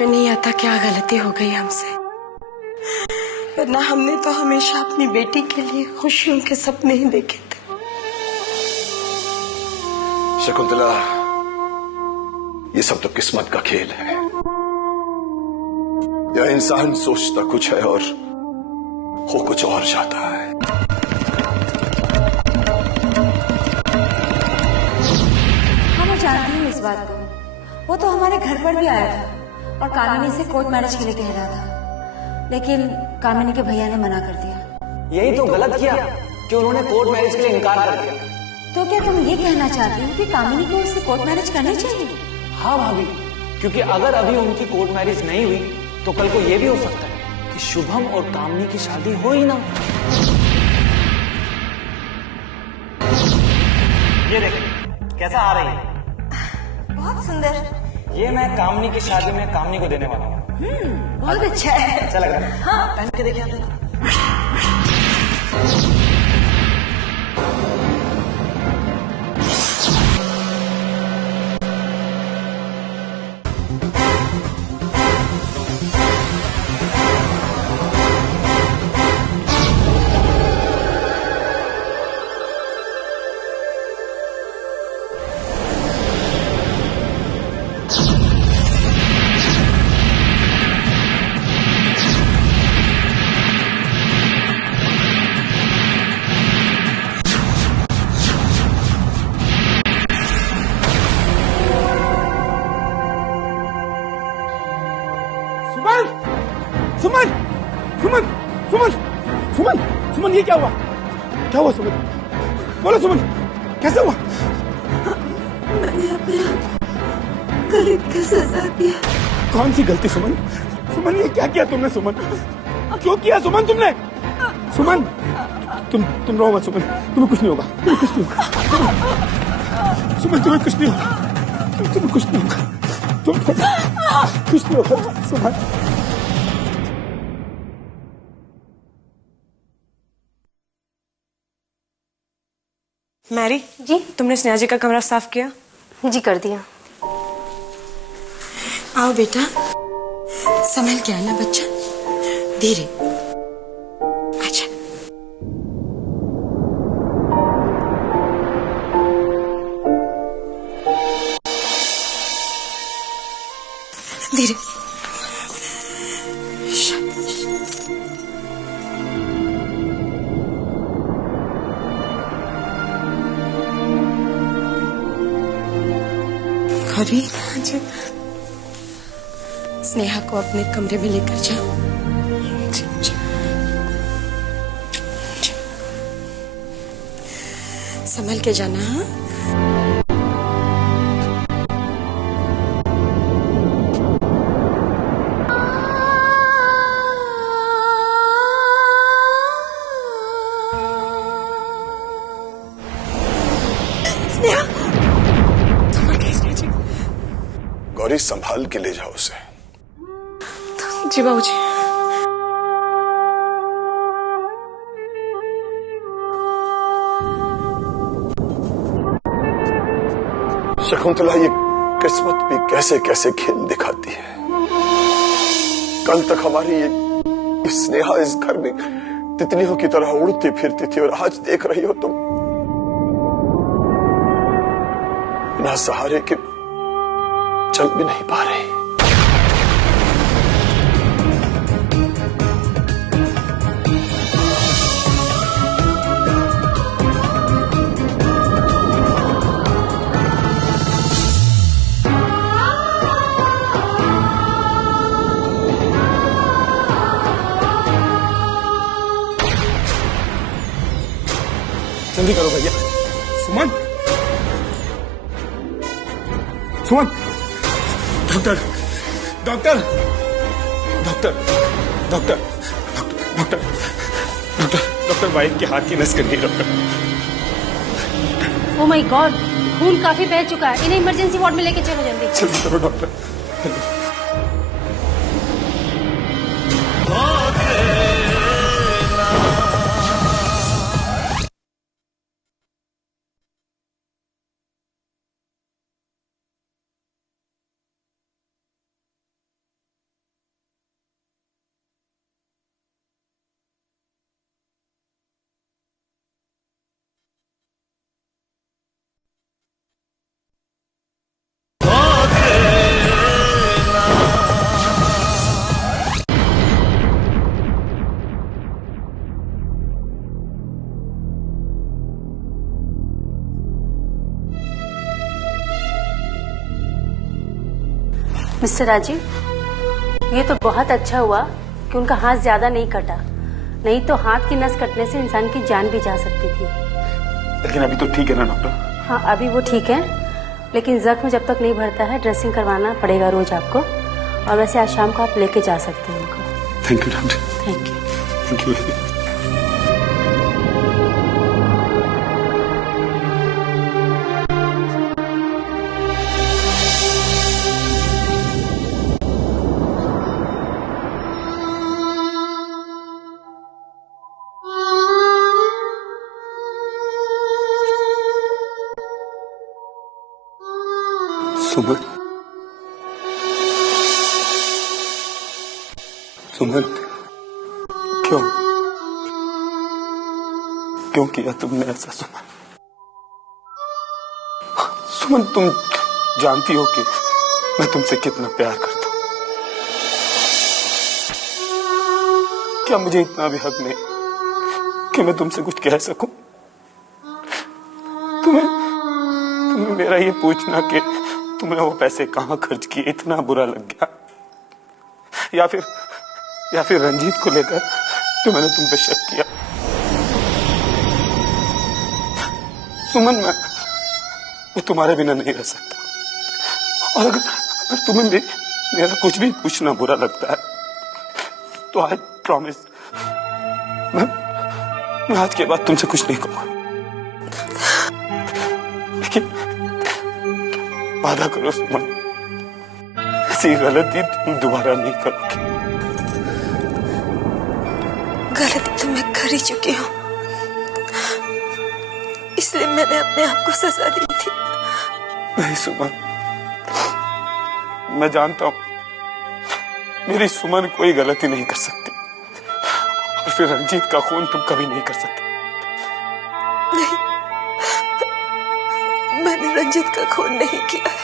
में नहीं आता क्या गलती हो गई हमसे, वरना हमने तो हमेशा अपनी बेटी के लिए खुशियों के सपने ही देखे थे। शकुंतला, ये सब तो किस्मत का खेल है। या इंसान सोचता कुछ है और हो कुछ और जाता है। मैं जानती हूँ इस बात को। वो तो हमारे घर पर भी आया था और कामिनी से कोर्ट मैरिज के लिए कह रहा था, लेकिन कामिनी के भैया ने मना कर दिया। यही तो गलत किया कि उन्होंने कोर्ट मैरिज के लिए इनकार कर दिया। तो क्या तुम ये कहना चाहती हो कि कामिनी को उससे कोर्ट मैरिज करनी चाहिए? हाँ भाभी, क्योंकि अगर अभी उनकी कोर्ट मैरिज नहीं हुई तो कल को ये भी हो सकता है कि शुभम और कामिनी की शादी हो ही ना। ये देखें कैसा आ रही है, बहुत सुंदर। ये मैं कामिनी की शादी में कामिनी को देने वाला हूँ। बहुत अच्छा है। अच्छा लग रहा है। हाँ, पहन के देखिए आपने। सुमन, सुमन, सुमन, सुमन, सुमन, ये क्या हुआ? क्या हुआ सुमन? बोलो सुमन, कैसे हुआ? मैंने अपने आप गलती का सजा दिया। कौन सी गलती सुमन? सुमन, ये क्या किया तुमने सुमन? क्यों किया सुमन तुमने? सुमन, तुम रो मत सुमन, तुम्हें कुछ नहीं होगा, तुम्हें कुछ नहीं होगा। सुमन, तुम्हें कुछ नहीं होगा, तुम्हें कुछ नहीं होगा, तुम कुछ नहीं होगा सुमन। मैरी जी, तुमने स्नेहा जी का कमरा साफ किया? जी कर दिया। आओ बेटा, संभल के आना बच्चा, धीरे। अच्छा, धीरे। गौरी, स्नेहा को अपने कमरे में लेकर जाओ। संभल के जाना। हाँ, स्नेहा, गौरी, संभाल के ले जाओ उसे। जी बाबूजी। शकुंतला, ये किस्मत भी कैसे कैसे खेल दिखाती है। कल तक हमारी ये स्नेहा इस घर में तितलियों की तरह उड़ती फिरती थी और आज देख रही हो तुम बिना सहारे के चल भी नहीं पा रही। जल्दी करो भैया। Suman, Suman, doctor, doctor, doctor, doctor, doctor, doctor, doctor, wife के हाथ की नस करनी है डॉक्टर। ओह माय गॉड, खून काफी बह चुका है, इन्हें इमरजेंसी वार्ड में लेके चलो जल्दी। जल्दी करो डॉक्टर। मिस्टर राजीव, ये तो बहुत अच्छा हुआ कि उनका हाथ ज्यादा नहीं कटा, नहीं तो हाथ की नस कटने से इंसान की जान भी जा सकती थी। लेकिन अभी तो ठीक है ना डॉक्टर? हाँ, अभी वो ठीक है, लेकिन जख्म जब तक नहीं भरता है ड्रेसिंग करवाना पड़ेगा रोज आपको। और वैसे आज शाम को आप लेके जा सकते हैं उनको। Thank you doctor. Thank you. Thank you. Suman, Suman, क्यों क्यों किया तुमने ऐसा सुमन? सुमन, तुम जानती हो कि मैं तुमसे कितना प्यार करता हूं। क्या मुझे इतना भी हक नहीं कि मैं तुमसे कुछ कह सकूं? तुम्हें मेरा ये पूछना कि तुमने वो पैसे कहां खर्च किए इतना बुरा लग गया, या फिर रंजीत को लेकर जो मैंने तुम पे शक किया? सुमन, मैं तुम्हारे बिना नहीं रह सकता। और अगर तुम्हें मेरा कुछ भी पूछना बुरा लगता है तो आई प्रॉमिस मैं आज के बाद तुमसे कुछ नहीं कहूंगा। लेकिन वादा करो सुमन, ऐसी गलती तुम दोबारा नहीं करोगे। गलती तो मैं कर ही चुकी हूँ, इसलिए मैंने अपने आप को सजा दी थी। नहीं सुमन, मैं जानता हूं मेरी सुमन कोई गलती नहीं कर सकती, और फिर रंजीत का खून तुम कभी नहीं कर सकते। नहीं, मैंने रंजीत का खून नहीं किया है,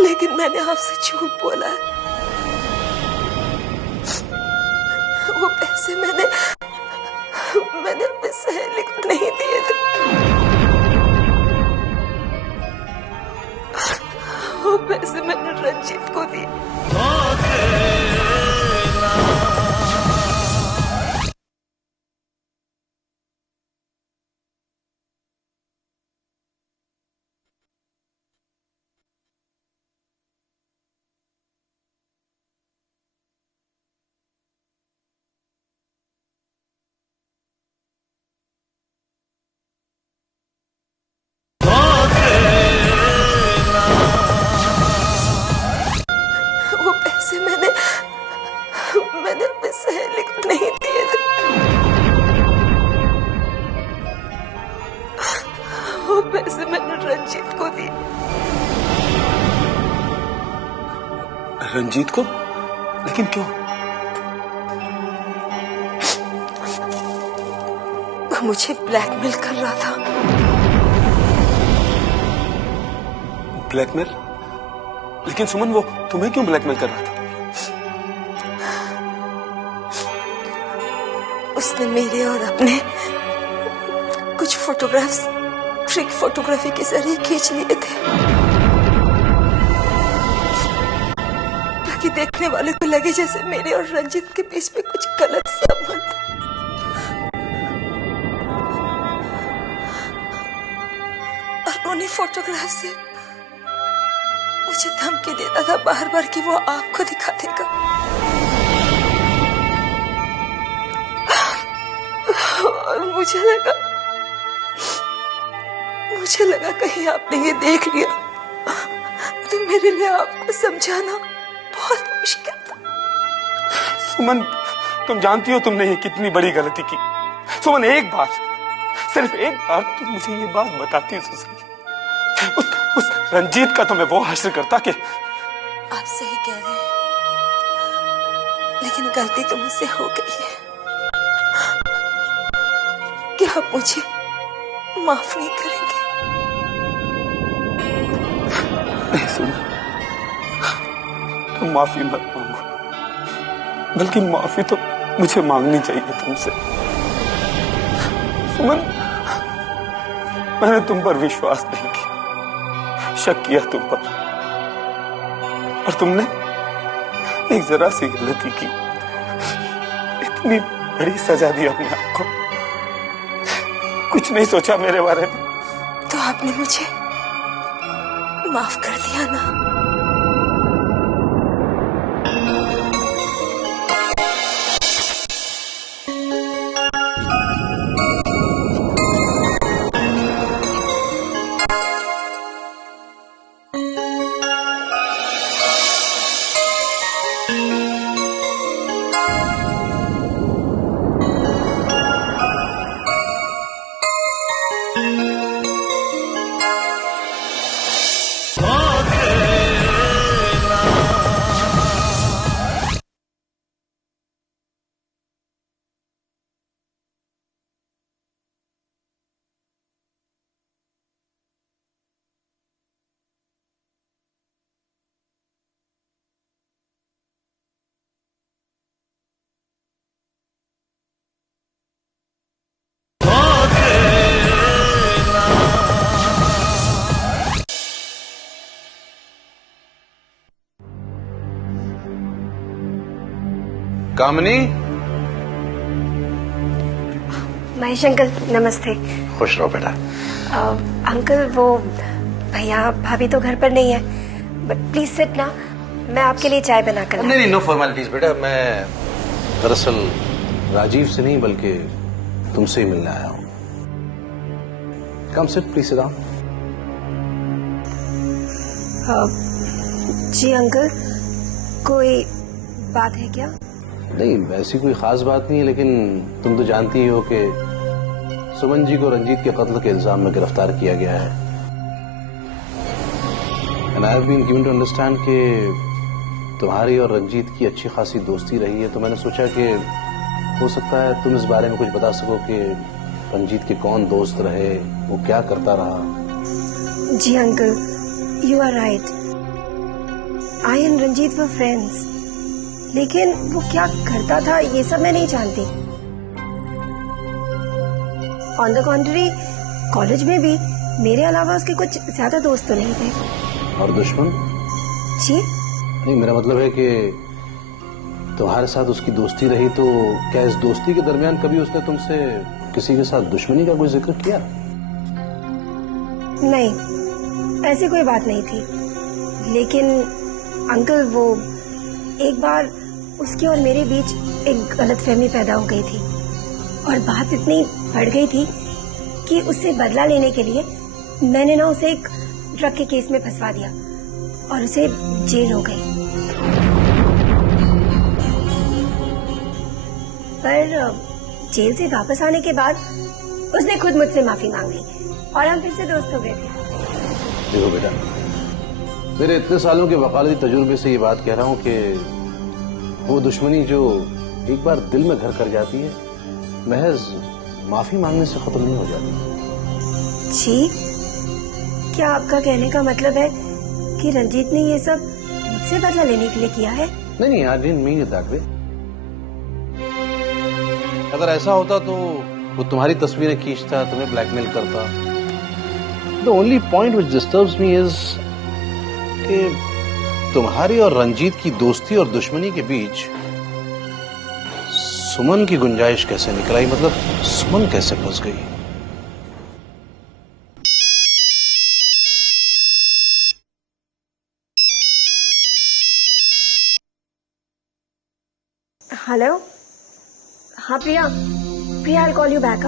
लेकिन मैंने आपसे झूठ बोला है। वो पैसे मैंने अपने सहेली को नहीं दिए थे, वो पैसे मैंने रंजीत को दिए। मैंने अपनी सहेली को नहीं दिए थे, वो पैसे मैंने रंजीत को दिए। रंजीत को? लेकिन क्यों? वो मुझे ब्लैकमेल कर रहा था। ब्लैकमेल? लेकिन सुमन, वो तुम्हें क्यों ब्लैकमेल कर रहा था? उसने मेरे और अपने कुछ फोटोग्राफ्स ट्रिक फोटोग्राफी के जरिए खींच लिए थे, ताकि देखने वाले को लगे जैसे मेरे और रंजीत के बीच में कुछ गलत संबंध। और उन्हीं फोटोग्राफ से मुझे धमकी देता था बार बार कि वो आपको दिखा देगा। और मुझे लगा कहीं आपने ये देख लिया तो मेरे लिए आपको समझाना बहुत मुश्किल था। सुमन, तुम जानती हो तुमने ये कितनी बड़ी गलती की। सुमन, एक बार, सिर्फ एक बार तुम मुझे ये बात बताती तो सही। उस रंजीत का तो मैं वो हासिल करता कि। आप सही कह रहे हैं, लेकिन गलती तो मुझसे हो गई है। क्या आप मुझे माफ नहीं करेंगे? नहीं सुमन, तुम माफी मत मांगो, बल्कि माफी तो मुझे मांगनी चाहिए तुमसे। सुमन, मैंने तुम पर विश्वास नहीं किया, शक किया तुम पर, और तुमने एक जरा सी गलती की, इतनी बड़ी सजा दी अपने आप को। कुछ नहीं सोचा मेरे बारे में। तो आपने मुझे माफ कर दिया ना? कामनी। महेश अंकल नमस्ते। खुश रहो बेटा। अंकल वो भैया भाभी तो घर पर नहीं है, बट प्लीज सिट ना, मैं आपके लिए चाय बना कर। नहीं, नो फॉर्मेलिटीज बेटा। मैं दरअसल राजीव से नहीं बल्कि तुमसे ही मिलने आया हूँ। Come sit please sit down. जी अंकल, कोई बात है क्या? नहीं, वैसी कोई खास बात नहीं है, लेकिन तुम तो जानती ही हो कि सुमन जी को रंजीत के कत्ल के इल्जाम में गिरफ्तार किया गया है। And I have been given to understand कि तुम्हारी और रंजीत की अच्छी खासी दोस्ती रही है, तो मैंने सोचा कि हो सकता है तुम इस बारे में कुछ बता सको कि रंजीत के कौन दोस्त रहे, वो क्या करता रहा। जी uncle, you are right. I and Ranjeet were friends, लेकिन वो क्या करता था ये सब मैं नहीं जानती। ऑन द कॉन्ट्री, कॉलेज में भी मेरे अलावा उसके कुछ ज्यादा दोस्त तो नहीं थे। और दुश्मन? जी नहीं, मेरा मतलब है कि तुम्हारे साथ उसकी दोस्ती रही, तो क्या इस दोस्ती के दरमियान कभी उसने तुमसे किसी के साथ दुश्मनी का कोई जिक्र किया? नहीं, ऐसी कोई बात नहीं थी। लेकिन अंकल वो एक बार उसके और मेरे बीच एक गलतफहमी पैदा हो गई थी, और बात इतनी बढ़ गई थी कि उससे बदला लेने के लिए मैंने ना उसे एक ड्रग के केस में फंसवा दिया और उसे जेल हो गई। पर जेल से वापस आने के बाद उसने खुद मुझसे माफी मांग ली और हम फिर से दोस्त हो गए थे। देखो बेटा, मेरे इतने सालों के वकालती तजुर्बे से ये बात कह रहा हूँ कि वो दुश्मनी जो एक बार दिल में घर कर जाती है, महज माफी मांगने से खत्म नहीं हो जाती। जी, क्या आपका कहने का मतलब है कि रंजीत ने ये सब मुझसे बदला लेने के लिए किया है? नहीं, I didn't mean it that way. अगर ऐसा होता तो वो तुम्हारी तस्वीरें खींचता, तुम्हें ब्लैकमेल करता। The only point which disturbs me is कि तुम्हारी और रंजीत की दोस्ती और दुश्मनी के बीच सुमन की गुंजाइश कैसे निकल आई? मतलब सुमन कैसे फंस गई? हेलो, हाँ Priya, I call you back.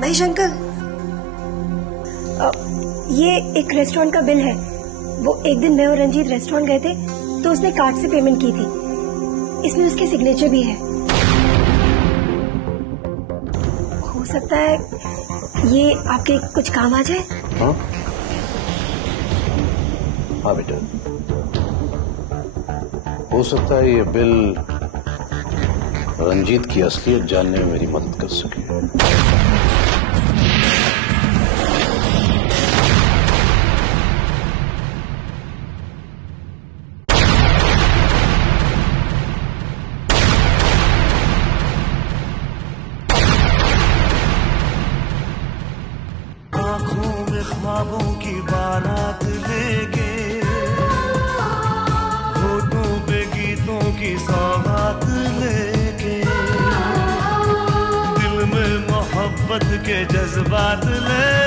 Mahesh uncle, ये एक रेस्टोरेंट का बिल है। वो एक दिन मैं और रंजीत रेस्टोरेंट गए थे तो उसने कार्ड से पेमेंट की थी, इसमें उसके सिग्नेचर भी है। हो सकता है ये आपके कुछ काम आ जाए। हाँ हाँ बेटा, हो सकता है ये बिल रंजीत की असलियत जानने में मेरी मदद कर सके। ख्वाबों की बारात लेके, होठों पे गीतों की सौगात लेके, दिल में मोहब्बत के जज्बात ले